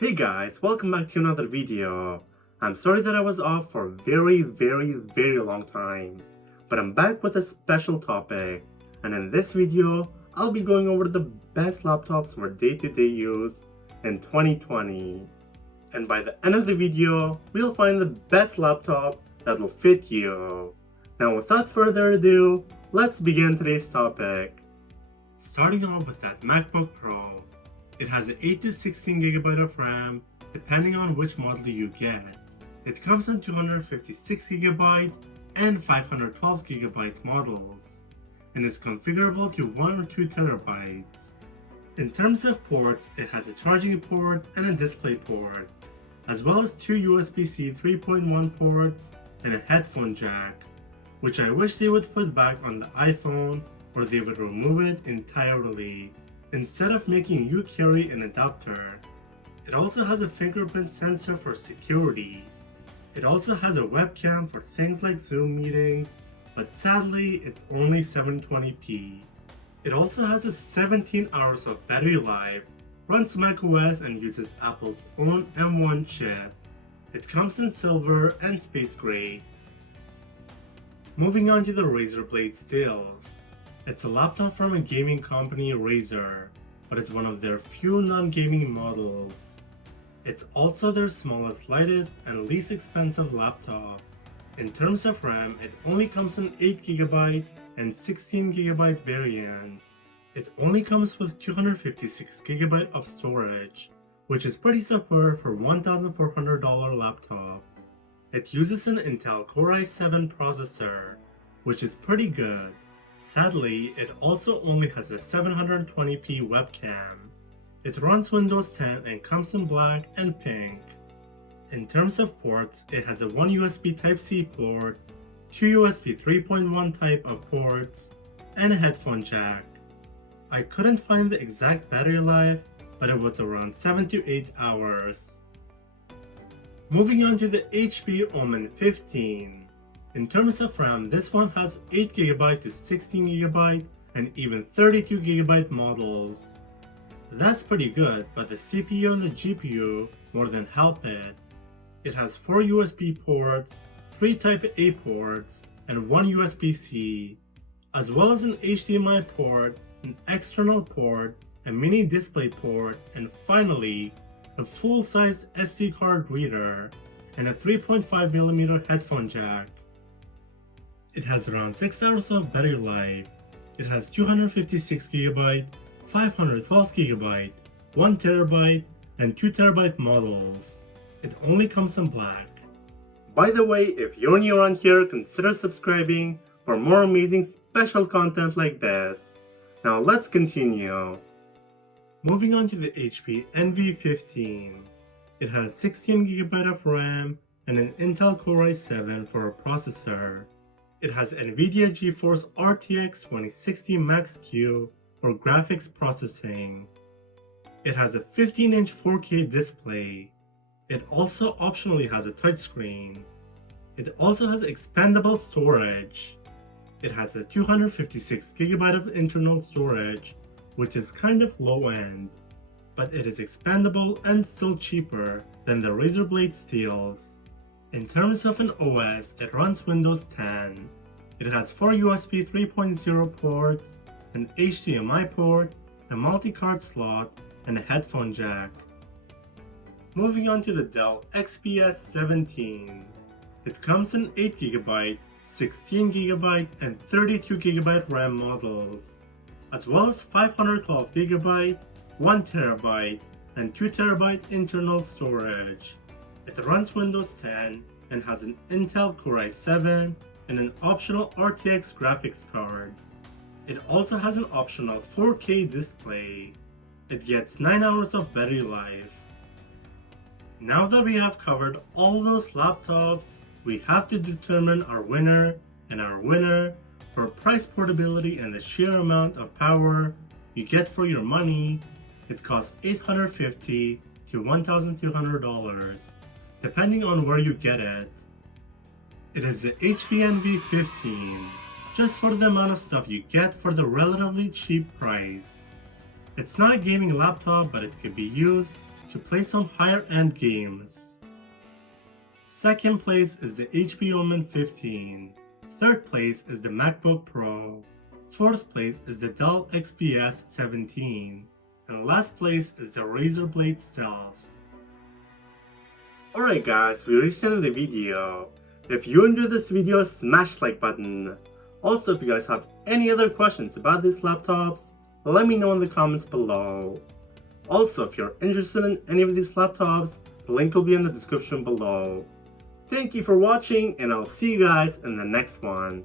Hey guys, welcome back to another video. I'm sorry that I was off for a very long time, but I'm back with a special topic, and in this video, I'll be going over the best laptops for day-to-day use in 2020. And by the end of the video, we'll find the best laptop that'll fit you. Now without further ado, let's begin today's topic. Starting off with that MacBook Pro. It has an 8 to 16 GB of RAM, depending on which model you get. It comes in 256 GB and 512 GB models, and is configurable to 1 or 2 TB. In terms of ports, it has a charging port and a display port, as well as 2 USB-C 3.1 ports and a headphone jack, which I wish they would put back on the iPhone, or they would remove it entirely, instead of making you carry an adapter. It also has a fingerprint sensor for security. It also has a webcam for things like Zoom meetings, but sadly it's only 720p. It also has a 17 hours of battery life, runs macOS and uses Apple's own M1 chip. It comes in silver and space gray. Moving on to the Razer Blade Steel. It's a laptop from a gaming company, Razer, but it's one of their few non-gaming models. It's also their smallest, lightest, and least expensive laptop. In terms of RAM, it only comes in 8GB and 16GB variants. It only comes with 256GB of storage, which is pretty superb for $1,400 laptop. It uses an Intel Core i7 processor, which is pretty good. Sadly, it also only has a 720p webcam. It runs Windows 10 and comes in black and pink. In terms of ports, it has a 1 USB Type-C port, 2 USB 3.1 type of ports, and a headphone jack. I couldn't find the exact battery life, but it was around 7 to 8 hours. Moving on to the HP Omen 15. In terms of RAM, this one has 8GB to 16GB and even 32GB models. That's pretty good, but the CPU and the GPU more than help it. It has 4 USB ports, 3 Type A ports, and 1 USB-C, as well as an HDMI port, an external port, a mini display port, and finally, a full-sized SD card reader, and a 3.5mm headphone jack. It has around 6 hours of battery life. It has 256GB, 512GB, 1TB, and 2TB models. It only comes in black. By the way, if you're new around here, consider subscribing for more amazing special content like this. Now let's continue. Moving on to the HP Envy 15. It has 16GB of RAM and an Intel Core i7 for a processor. It has NVIDIA GeForce RTX 2060 Max-Q for graphics processing. It has a 15-inch 4K display. It also optionally has a touchscreen. It also has expandable storage. It has a 256GB of internal storage, which is kind of low end, but it is expandable and still cheaper than the Razer Blade Steel. In terms of an OS, it runs Windows 10. It has 4 USB 3.0 ports, an HDMI port, a multi-card slot, and a headphone jack. Moving on to the Dell XPS 17. It comes in 8GB, 16GB, and 32GB RAM models, as well as 512GB, 1TB, and 2TB internal storage. It runs Windows 10 and has an Intel Core i7 and an optional RTX graphics card. It also has an optional 4K display. It gets 9 hours of battery life. Now that we have covered all those laptops, we have to determine our winner, and our winner for price, portability, and the sheer amount of power you get for your money, it costs $850 to $1,200, depending on where you get it. It is the HP Envy 15, just for the amount of stuff you get for the relatively cheap price. It's not a gaming laptop, but it could be used to play some higher end games. Second place is the HP Omen 15. Third place is the MacBook Pro. Fourth place is the Dell XPS 17. And last place is the Razer Blade Stealth. Alright guys, we reached the end of the video. If you enjoyed this video, smash the like button. Also, if you guys have any other questions about these laptops, let me know in the comments below. Also, if you're interested in any of these laptops, the link will be in the description below. Thank you for watching, and I'll see you guys in the next one.